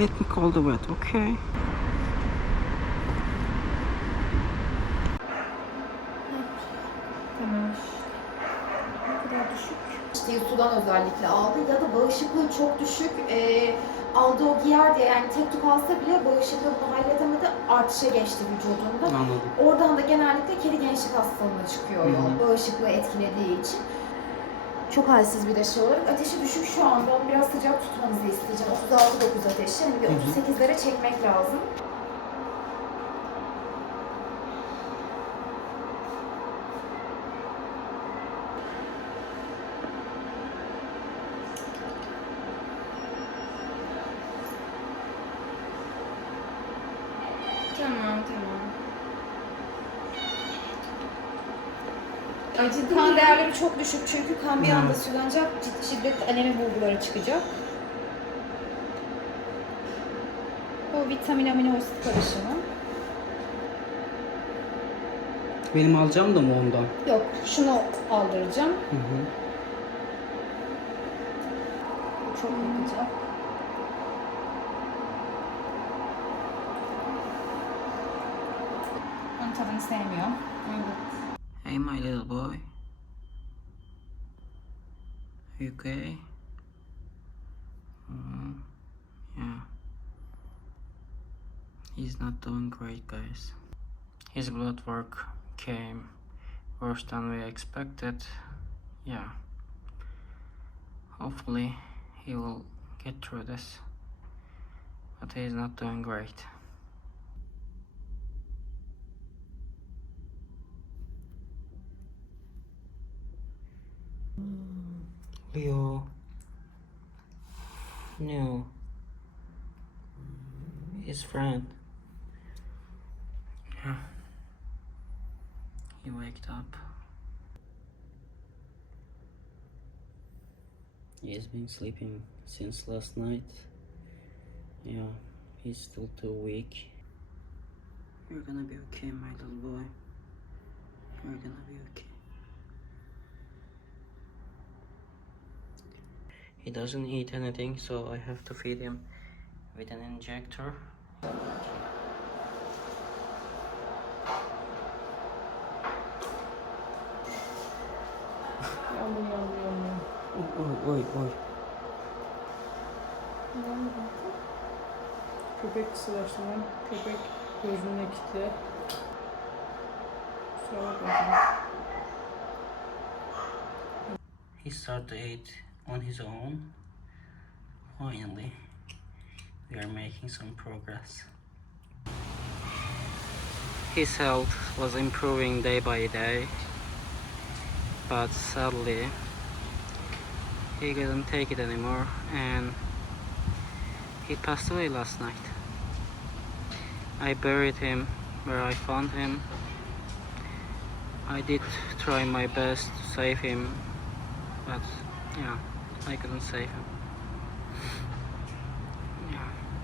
Let me call the vet, okay? Tamam. Ne kadar düşük? İşte sudan özellikle aldı ya da bağışıklığı çok düşük. Aldığı o Giardia yani tek tük alsa bile bağışıklığı bunu halledemedi. Artışa geçti vücudunda. Anladım. Oradan da genellikle kedi gençlik hastalığına çıkıyor o bağışıklığı etkilediği için. Çok halsiz bir de şey olarak. Ateşi düşük şu anda. Onu biraz sıcak tutmanızı isteyeceğim. 36,9 ateşi. Yani bir 38'lere çekmek lazım. Tamam. Kan değerleri çok düşük çünkü kan bir anda sulanacak, şiddetli anemi bulguları çıkacak. O vitamin amino asit karışımı. Benim alacağım da mı ondan? Yok, şunu aldıracağım. Çok yakacak. Onun tadını sevmiyorum. Hey my little boy. You okay? Yeah. He's not doing great, guys. His blood work came worse than we expected. Yeah. Hopefully he will get through this. But he's not doing great. Leo. No. His friend. Yeah. He waked up. He has been sleeping since last night. Yeah, he's still too weak. You're gonna be okay, my little boy. You're gonna be okay. He doesn't eat anything, so I have to feed him with an injector. Oy. Köpek sıraştırma, köpek gözüne kitle. Kusura bakma. He started to eat on his own. Finally, we are making some progress. His health was improving day by day, but sadly, he couldn't take it anymore and he passed away last night. I buried him where I found him. I did try my best to save him, but yeah, I couldn't save him.